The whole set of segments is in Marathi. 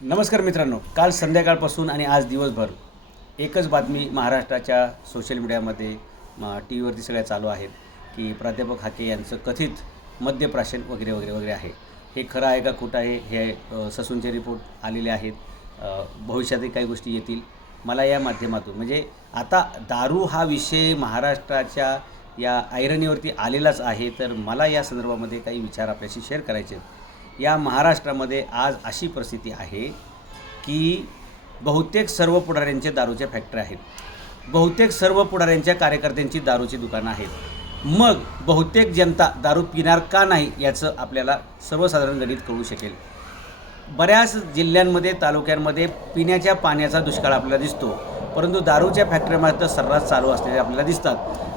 नमस्कार मित्रांनो काल संध्याकाळपासून आणि आज दिवसभर एकच बातमी महाराष्ट्राच्या सोशल मीडियामध्ये टी व्हीवरती सगळ्या चालू आहेत की प्राध्यापक हाके यांचं कथित मद्यप्राशन वगैरे वगैरे वगैरे आहे. हे खरं आहे का खोटं आहे? हे ससूनचे रिपोर्ट आलेले आहेत. भविष्यातही काही गोष्टी येतील. मला या माध्यमातून म्हणजे आता दारू हा विषय महाराष्ट्राच्या या ऐरणीवरती आलेलाच आहे तर मला या संदर्भामध्ये काही विचार आपल्याशी शेअर करायचे आहेत. या महाराष्ट्रामध्ये आज अशी परिस्थिती आहे की बहुतेक सर्व पुढाऱ्यांचे दारूच्या फॅक्टरी आहेत. बहुतेक सर्व पुढाऱ्यांच्या कार्यकर्त्यांची दारूची दुकानं आहेत. मग बहुतेक जनता दारू पिणार का नाही याचं आपल्याला सर्वसाधारण गणित कळू शकेल. बऱ्याच जिल्ह्यांमध्ये तालुक्यांमध्ये पिण्याच्या पाण्याचा दुष्काळ आपल्याला दिसतो. परंतु दारूच्या फॅक्टऱ्या मात्र सर्रास चालू असलेले आपल्याला दिसतात.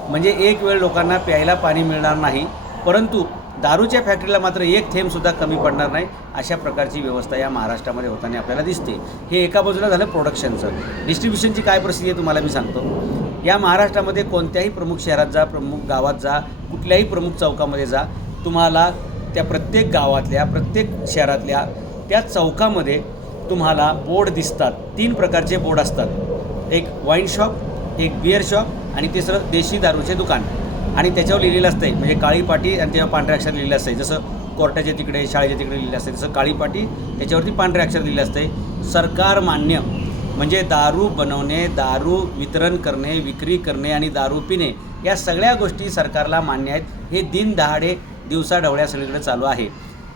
म्हणजे एक वेळ लोकांना प्यायला पाणी मिळणार नाही परंतु दारूच्या फॅक्टरीला मात्र एक थेंबसुद्धा कमी पडणार नाही. अशा प्रकारची व्यवस्था या महाराष्ट्रामध्ये होताना आपल्याला दिसते. हे एका बाजूला झालं प्रोडक्शनचं डिस्ट्रीब्युशनची काय परिस्थिती आहे तुम्हाला मी सांगतो. या महाराष्ट्रामध्ये कोणत्याही प्रमुख शहरात जा प्रमुख गावात जा कुठल्याही प्रमुख चौकामध्ये जा तुम्हाला त्या प्रत्येक गावातल्या प्रत्येक शहरातल्या त्या चौकामध्ये तुम्हाला बोर्ड दिसतात. तीन प्रकारचे बोर्ड असतात. एक वाईन शॉप एक बिअर शॉप आणि तिसरं देशी दारूचे दुकान. आणि त्याच्यावर लिहिलेलं असतंय म्हणजे काळी पाटी आणि त्याच्यावर पांढऱ्या अक्षर लिहिलेलं असतंय. जसं कोर्टाच्या तिकडे शाळेच्या तिकडे लिहिलेलं असते तसं काळी पाटी त्याच्यावरती पांढरे अक्षर लिहिलं असते सरकार मान्य म्हणजे दारू बनवणे दारू वितरण करणे विक्री करणे आणि दारू पिणे या सगळ्या गोष्टी सरकारला मान्य आहेत. हे दिन दहाडे दिवसाढवळ्या सगळीकडे चालू आहे.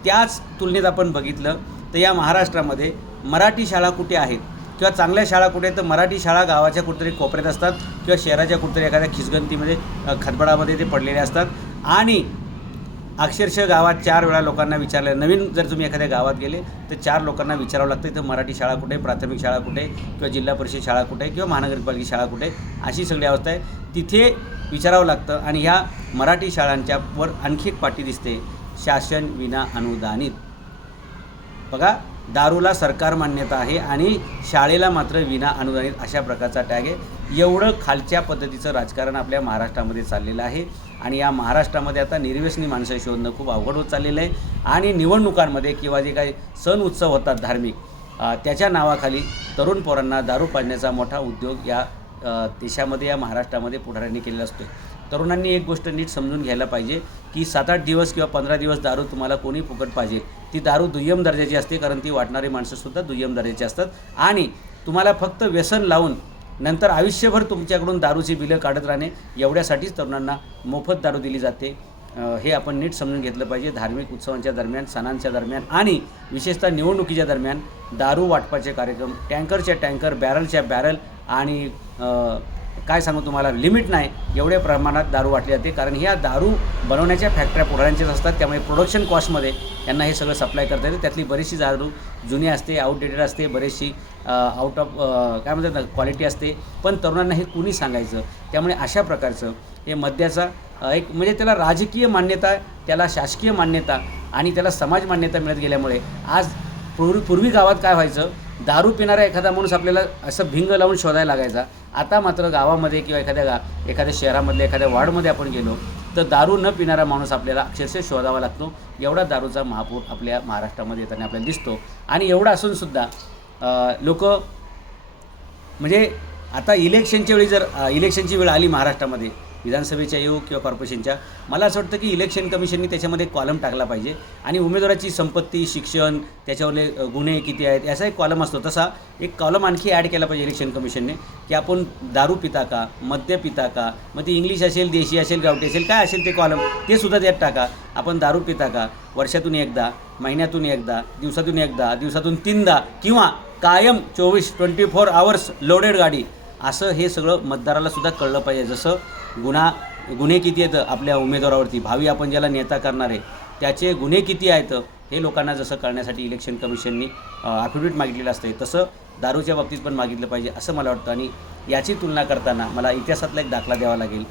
त्याच तुलनेत आपण बघितलं तर या महाराष्ट्रामध्ये मराठी शाळा कुठे आहेत? किंवा चांगल्या शाळा कुठे तर मराठी शाळा गावाच्या कुठेतरी कोपऱ्यात असतात किंवा शहराच्या कुठेतरी एखाद्या खिसगंतीमध्ये खतबडामध्ये खदबडामध्ये ते पडलेले असतात. आणि अक्षरशः गावात चार वेळा लोकांना विचारलं नवीन जर तुम्ही एखाद्या गावात गेले तर चार लोकांना विचारावं लागतं इथं मराठी शाळा कुठे प्राथमिक शाळा कुठे किंवा जिल्हा परिषद शाळा कुठे किंवा महानगरपालिका शाळा कुठे अशी सगळी अवस्था आहे. तिथे विचारावं लागतं आणि ह्या मराठी शाळांच्या वर आणखी एक पाटी दिसते शासन विना अनुदानित. बघा दारूला सरकार मान्यता आहे आणि शाळेला मात्र विना अनुदानित अशा प्रकारचा टॅग आहे. एवढं खालच्या पद्धतीचं राजकारण आपल्या महाराष्ट्रामध्ये चाललेलं आहे. आणि या महाराष्ट्रामध्ये आता निर्व्यसनी माणसं शोधणं खूप अवघड होत चाललेलं आहे. आणि निवडणुकांमध्ये किंवा जे काही सण उत्सव होतात धार्मिक त्याच्या नावाखाली तरुण पोरांना दारू पाजण्याचा मोठा उद्योग या देशामध्ये या महाराष्ट्रामध्ये पुढाऱ्यांनी केलेला असतो तरुणांनी एक गोष्ट नीट समजून घ्यायला पाहिजे की सात आठ दिवस किंवा पंधरा दिवस दारू तुम्हाला कोणी फुकट पाहिजे ती दारू दुय्यम दर्जाची असते कारण ती वाटणारी माणसंसुद्धा दुय्यम दर्जाची असतात. आणि तुम्हाला फक्त व्यसन लावून नंतर आयुष्यभर तुमच्याकडून दारूची बिलं काढत राहणे एवढ्यासाठीच तरुणांना मोफत दारू दिली जाते. हे आपण नीट समजून घेतलं पाहिजे. धार्मिक उत्सवांच्या दरम्यान सणांच्या दरम्यान आणि विशेषतः निवडणुकीच्या दरम्यान दारू वाटपाचे कार्यक्रम टँकरच्या टँकर बॅरलच्या बॅरल आणि काय सांगू तुम्हाला? लिमिट नाही. एवढ्या प्रमाणात दारू वाटली जाते. कारण ह्या दारू बनवण्याच्या फॅक्टऱ्या पुढाऱ्यांच्याच असतात. त्यामुळे प्रोडक्शन कॉस्टमध्ये यांना हे सगळं सप्लाय करता येतं. त्यातली बरीचशी दारू जुनी असते आउटडेटेड असते बरीचशी आउट ऑफ काय म्हणतात क्वालिटी असते. पण तरुणांना हे कुणी सांगायचं? त्यामुळे अशा प्रकारचं हे मद्याचा एक म्हणजे त्याला राजकीय मान्यता त्याला शासकीय मान्यता आणि त्याला समाज मान्यता मिळत गेल्यामुळे आज पूर्वी पूर्वी गावात काय व्हायचं? दारू पिणारा एखादा माणूस आपल्याला असं भिंग लावून शोधायला लागायचा. आता मात्र गावामध्ये किंवा एखाद्या गा एखाद्या शहरामधल्या एखाद्या वार्डमध्ये आपण गेलो तर दारू न पिणारा माणूस आपल्याला अक्षरशः शोधावा लागतो. एवढा दारूचा महापूर आपल्या महाराष्ट्रामध्ये येताना आपल्याला दिसतो. आणि एवढा असूनसुद्धा लोक म्हणजे आता इलेक्शनच्या वेळी जर इलेक्शनची वेळ आली महाराष्ट्रामध्ये विधानसभेच्या येऊ किंवा कॉर्पोरेशनच्या मला असं वाटतं की इलेक्शन कमिशननी त्याच्यामध्ये कॉलम टाकला पाहिजे. आणि उमेदवाराची संपत्ती शिक्षण त्याच्यावरले गुन्हे किती आहेत याचा एक कॉलम असतो. तसा एक कॉलम आणखी ॲड केला पाहिजे इलेक्शन कमिशनने की आपण दारू पिता का मद्य पिता का मग ती इंग्लिश असेल देशी असेल गावठी असेल काय असेल ते कॉलम ते सुद्धा त्यात टाका. आपण दारू पिता का वर्षातून एकदा महिन्यातून एकदा दिवसातून एकदा दिवसातून तीनदा किंवा कायम चोवीस ट्वेंटी फोर आवर्स लोडेड गाडी असं हे सगळं मतदाराला सुद्धा कळलं पाहिजे. जसं गुन्हा गुन्हे किती आहेत आपल्या उमेदवारावरती भावी आपण ज्याला नेता करणार आहे त्याचे गुन्हे किती आहेत हे लोकांना जसं करण्यासाठी इलेक्शन कमिशननी ॲफिडेविट मागितलेलं असतं तसं दारूच्या बाबतीत पण मागितलं पाहिजे असं मला वाटतं. आणि याची तुलना करताना मला इतिहासातला एक दाखला द्यावा लागेल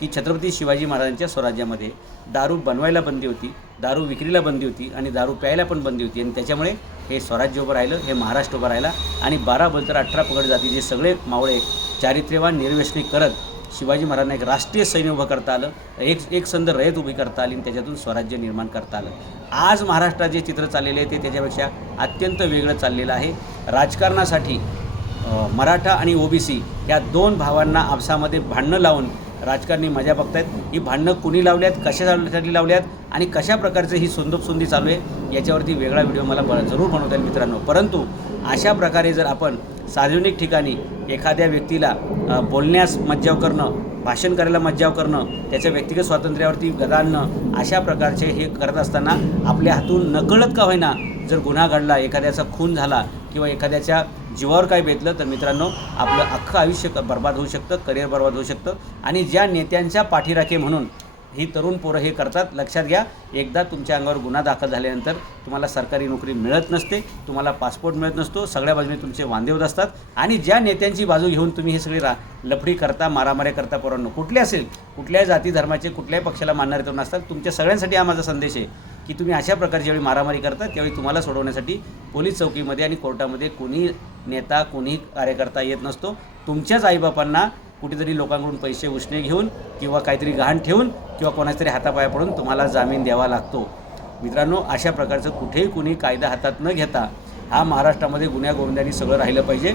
की छत्रपती शिवाजी महाराजांच्या स्वराज्यामध्ये दारू बनवायला बंदी होती दारू विक्रीला बंदी होती आणि दारू प्यायला पण बंदी होती. आणि त्याच्यामुळे हे स्वराज्य उभं राहिलं हे महाराष्ट्र उभं राहिला आणि बारा बलतर अठरा पगड जातीचे सगळे मावळे चारित्र्यवान निर्व्यसनी करत शिवाजी महाराजांना एक राष्ट्रीय सैन्य उभं करता आलं एक एक संद रयत उभी करता आली आणि त्याच्यातून स्वराज्य निर्माण करता आलं. आज महाराष्ट्रात जे चित्र चाललेले आहे ते त्याच्यापेक्षा अत्यंत वेगळं चाललेलं आहे. राजकारणासाठी मराठा आणि ओबीसी या दोन भावांना आपसामध्ये भांडणं लावून राजकारणी मजा बघतायत. ही भांडणं कुणी लावल्यात कशासाठी लावल्यात आणि कशा प्रकारचं ही सुंदोपसुंदी चालू आहे याच्यावरती वेगळा व्हिडिओ मला ब जरूर बनवता येईल मित्रांनो. परंतु अशा प्रकारे जर आपण सार्वजनिक ठिकाणी एखाद्या व्यक्तीला बोलण्यास मज्जाव करणं भाषण करायला मज्जाव करणं त्याच्या व्यक्तिगत स्वातंत्र्यावरती गदा आणणं अशा प्रकारचे हे करत असताना आपल्या हातून नकळत का होईना जर गुन्हा घडला एखाद्याचा खून झाला किंवा एखाद्याच्या जीवावर काय बेतलं तर मित्रांनो आपलं अख्खं आयुष्य बर्बाद होऊ शकतं करिअर बर्बाद होऊ शकतं. आणि ज्या नेत्यांच्या पाठीराखे म्हणून ही तरुण पोरं हे करतात लक्षात घ्या एकदा तुमच्या अंगावर गुन्हा दाखल झाल्यानंतर तुम्हाला सरकारी नोकरी मिळत नसते तुम्हाला पासपोर्ट मिळत नसतो सगळ्या बाजूने तुमचे वांदे होत असतात. आणि ज्या नेत्यांची बाजू घेऊन तुम्ही हे सगळी रा लफडी करता मारामाऱ्या करता पोरांनो कुठले असेल कुठल्याही जाती धर्माचे कुठल्याही पक्षाला मानणारे तरुण असतात तुमच्या सगळ्यांसाठी हा माझा संदेश आहे. की तुम्ही अशा प्रकारे ज्यावेळी मारामारी करता त्यावेळी तुम्हाला सोडवण्यासाठी पोलीस चौकीमध्ये आणि कोर्टामध्ये कोणी नेता कोणीही कार्यकर्ता येत नसतो. तुमच्याच आईबापांना कुठेतरी लोकांकडून पैसे उसणे घेऊन किंवा काहीतरी गहाण ठेवून किंवा कोणाच्या तरी हातापाया पडून तुम्हाला जामीन द्यावा लागतो. मित्रांनो अशा प्रकारचं कुठेही कुणी कायदा हातात न घेता हा महाराष्ट्रामध्ये गुन्ह्यागोविंदांनी सगळं राहिलं पाहिजे.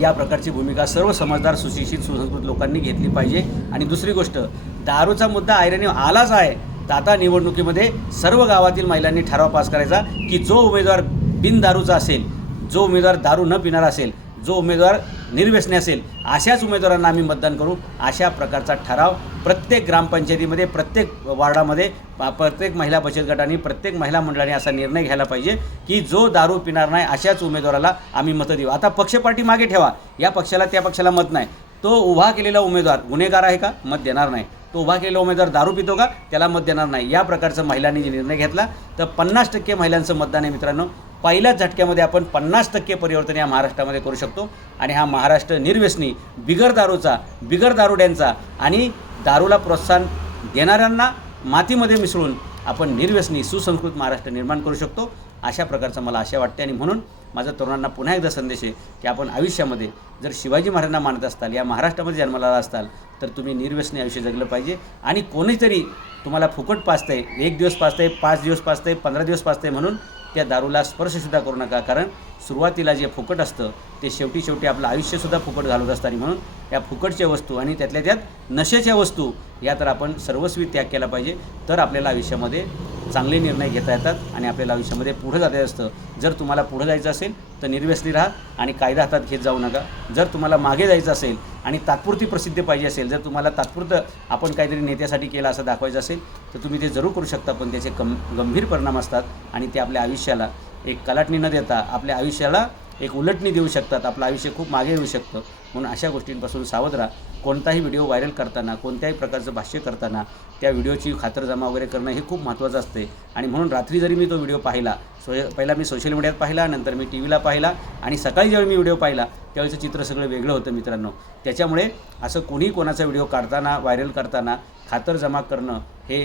या प्रकारची भूमिका सर्व समजदार सुशिक्षित सुसंस्कृत लोकांनी घेतली पाहिजे. आणि दुसरी गोष्ट दारूचा मुद्दा आयरणी आलाच आहे. आता निवडणुकीमध्ये सर्व गावातील महिलांनी ठराव पास करायचा की जो उमेदवार बिनदारूचा असेल जो उमेदवार दारू न पिणारा असेल जो उमेदवार निर्व्यसनी असेल अशाच उमेदवारांना आम्ही मतदान करू. अशा प्रकारचा ठराव प्रत्येक ग्रामपंचायतीमध्ये प्रत्येक वार्डामध्ये प्रत्येक महिला बचत गटाने प्रत्येक महिला मंडळाने असा निर्णय घ्यायला पाहिजे की जो दारू पिणार नाही अशाच उमेदवाराला आम्ही मतं देऊ. आता पक्षपाठी मागे ठेवा. या पक्षाला त्या पक्षाला मत नाही. तो उभा केलेला उमेदवार गुन्हेगार आहे का? मत देणार नाही. तो उभा केलेला उमेदवार दारू पितो का? त्याला मत देणार नाही. या प्रकारचं महिलांनी निर्णय घेतला तर पन्नास टक्के महिलांचं मतदान आहे मित्रांनो. पहिल्याच झटक्यामध्ये आपण पन्नास टक्के परिवर्तन या महाराष्ट्रामध्ये करू शकतो. आणि हा महाराष्ट्र निर्व्यसनी बिगर दारूचा बिगर दारुड्यांचा आणि दारूला प्रोत्साहन देणाऱ्यांना मातीमध्ये मिसळून आपण निर्व्यसनी सुसंस्कृत महाराष्ट्र निर्माण करू शकतो. अशा प्रकारचं मला आशा वाटते आणि म्हणून माझा तरुणांना पुन्हा एकदा संदेश आहे की आपण आयुष्यामध्ये जर शिवाजी महाराजांना मानत असताल या महाराष्ट्रामध्ये जन्माला आला असताल तर तुम्ही निर्व्यसने आयुष्य जगलं पाहिजे. आणि कोणीतरी तुम्हाला फुकट पाचतंय एक दिवस पाचतंय पाच दिवस पाचतंय पंधरा दिवस पाचतंय म्हणून त्या दारूला स्पर्शसुद्धा करू नका. कारण सुरुवातीला जे फुकट असतं ते शेवटी शेवटी आपलं आयुष्यसुद्धा फुकट घालवत असतं आणि म्हणून या फुकटच्या वस्तू आणि त्यातल्या त्यात नशेच्या वस्तू या तर आपण सर्वस्वी त्याग केला पाहिजे. तर आपल्याला आयुष्यामध्ये चांगले निर्णय घेता येतात आणि आपल्याला आयुष्यामध्ये पुढं जाता असतं जर तुम्हाला पुढं जायचं असेल तर निर्व्यसनी राहा आणि कायदा हातात घेत जाऊ नका. जर तुम्हाला मागे जायचं असेल आणि तात्पुरती प्रसिद्धी पाहिजे असेल जर तुम्हाला तात्पुरतं आपण काहीतरी नेत्यासाठी केलं असं दाखवायचं असेल तर तुम्ही ते जरूर करू शकता पण त्याचे कम गंभीर परिणाम असतात आणि ते आपल्या आयुष्याला एक कलाटणी न देता आपल्या आयुष्याला एक उलटणी देऊ शकतात आपलं आयुष्य खूप मागे येऊ शकतं. म्हणून अशा गोष्टींपासून सावध राहा. कोणताही व्हिडिओ व्हायरल करताना कोणत्याही प्रकारचं भाष्य करताना त्या व्हिडिओची खातरजमा वगैरे करणं हे खूप महत्त्वाचं असते. आणि म्हणून रात्री जरी मी तो व्हिडिओ पाहिला सो पहिला मी सोशल मीडियात पाहिला नंतर मी टी व्हीला पाहिला आणि सकाळी ज्यावेळी मी व्हिडिओ पाहिला त्यावेळेचं चित्र सगळं वेगळं होतं मित्रांनो. त्याच्यामुळे असं कोणी कोणाचा व्हिडिओ काढताना व्हायरल करताना खातरजमा करणं हे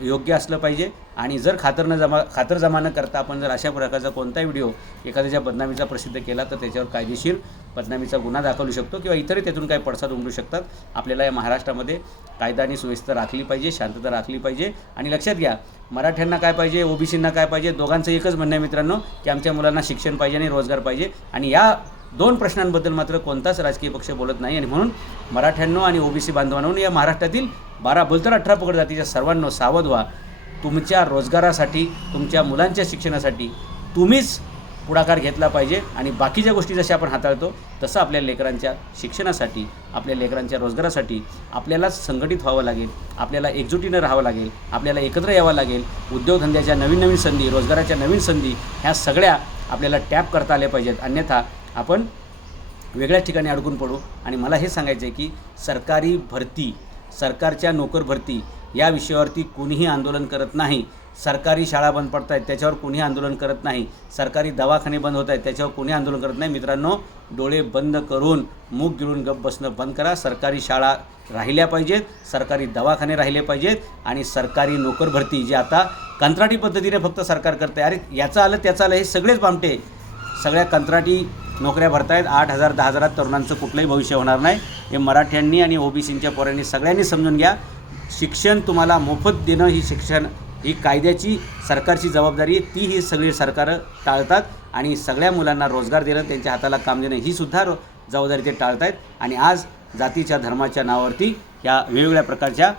योग्य असलं पाहिजे. आणि जर खातर न जमा खातर जमा न करता आपण जर अशा प्रकारचा कोणताही व्हिडिओ एखाद्याच्या बदनामीचा प्रसिद्ध केला तर त्याच्यावर कायदेशीर बदनामीचा गुन्हा दाखवू शकतो किंवा इतरही त्यातून काही पडसाद उमटू शकतात. आपल्याला या महाराष्ट्रामध्ये कायदा आणि सुव्यवस्था राखली पाहिजे शांतता राखली पाहिजे. आणि लक्षात घ्या मराठ्यांना काय पाहिजे ओबीसींना काय पाहिजे दोघांचं एकच म्हणणं आहे मित्रांनो की आमच्या मुलांना शिक्षण पाहिजे आणि रोजगार पाहिजे. आणि या दोन प्रश्नांबद्दल मात्र कोणताच राजकीय पक्ष बोलत नाही. आणि म्हणून मराठ्यांनो आणि ओबीसी बांधवांनो या महाराष्ट्रातील बारा बोलतर अठरा पकड जातीच्या सर्वांनो सावध व्हा. तुमच्या रोजगारासाठी तुमच्या मुलांच्या शिक्षणासाठी तुम्हीच पुढाकार घेतला पाहिजे. आणि बाकीच्या गोष्टी जशा आपण हाताळतो तसं आपल्या लेकरांच्या शिक्षणासाठी आपल्या लेकरांच्या रोजगारासाठी आपल्यालाच संघटित व्हावं लागेल. आपल्याला एकजुटीनं राहावं लागेल. आपल्याला एकत्र यावं लागेल. उद्योगधंद्याच्या नवीन नवीन संधी रोजगाराच्या नवीन संधी ह्या सगळ्या आपल्याला टॅप करता आल्या पाहिजेत. अन्यथा आपण वेगळ्याच ठिकाणी अडकून पडू. आणि मला हे सांगायचं आहे की सरकारी भरती सरकारच्या नोकर भरती या विषयावरती कुणीही आंदोलन करत नाही. सरकारी शाळा बंद पडत आहेत त्याच्यावर कुणीही आंदोलन करत नाही. सरकारी दवाखाने बंद होत आहेत त्याच्यावर कोणी आंदोलन करत नाही. मित्रांनो डोळे बंद करून मूग गिळून गप बसणं बंद करा. सरकारी शाळा राहिल्या पाहिजेत सरकारी दवाखाने राहिले पाहिजेत आणि सरकारी नोकर भरती जी आता कंत्राटी पद्धतीने फक्त सरकार करते अरे याचं आलं त्याचं आलं हे सगळेच बामटे. सगळ्या कंत्राटी नोकऱ्या भरतायत. आठ हजार दहा हजारात तरुणांचं कुठलंही भविष्य होणार नाही. हे मराठ्यांनी आणि ओबीसींच्या पोरांनी सगळ्यांनी समजून घ्या. शिक्षण तुम्हाला मोफत देणं ही शिक्षण ही कायद्याची सरकारची जबाबदारी आहे. ती ही सगळी सरकारं टाळतात आणि सगळ्या मुलांना रोजगार देणं त्यांच्या हाताला काम देणं ही सुद्धा रो जबाबदारी ते टाळत आहेत आणि आज जातीच्या धर्माच्या नावावरती ह्या वेगवेगळ्या प्रकारच्या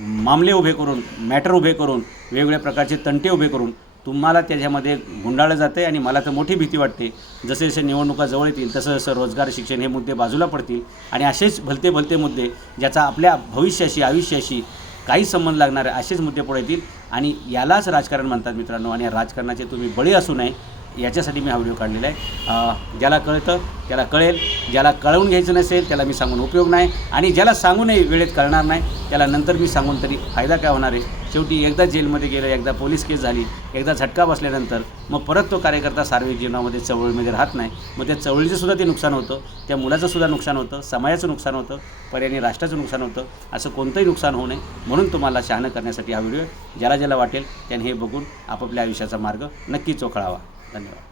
मामले उभे करून मॅटर उभे करून वेगवेगळ्या प्रकारचे तंटे उभे करून तुम्हाला त्याच्यामध्ये गुंडाळलं जातं आहे आणि मला तर मोठी भीती वाटते. जसे जसे निवडणुका जवळ येतील तसं जसं रोजगार शिक्षण हे मुद्दे बाजूला पडतील. आणि असेच भलते भलते मुद्दे ज्याचा आपल्या भविष्याशी आयुष्याशी काही संबंध लागणारे असेच मुद्दे पुढे येतील. आणि यालाच राजकारण म्हणतात मित्रांनो. आणि राजकारणाचे तुम्ही बळी असू नये. याच्यासाठी मी हा व्हिडिओ काढलेला आहे. ज्याला कळतं त्याला कळेल. ज्याला कळवून घ्यायचं नसेल त्याला मी सांगून उपयोग नाही. आणि ज्याला सांगूनही वेळेत कळणार नाही त्याला नंतर मी सांगून तरी फायदा काय होणार आहे? शेवटी एकदा जेलमध्ये गेलं एकदा पोलीस केस झाली एकदा झटका बसल्यानंतर मग परत तो कार्यकर्ता सार्वजनिक जीवनामध्ये चळवळीमध्ये राहत नाही. मग त्या चवळीचंसुद्धा ते नुकसान होतं त्या मुलाचंसुद्धा नुकसान होतं समाजाचं नुकसान होतं पर्यायी राष्ट्राचं नुकसान होतं असं कोणतंही नुकसान होऊ नये. म्हणून तुम्हाला शहाणं करण्यासाठी हा व्हिडिओ ज्याला ज्याला वाटेल त्याने हे बघून आपापल्या आयुष्याचा मार्ग नक्की चोखळावा धन्यवाद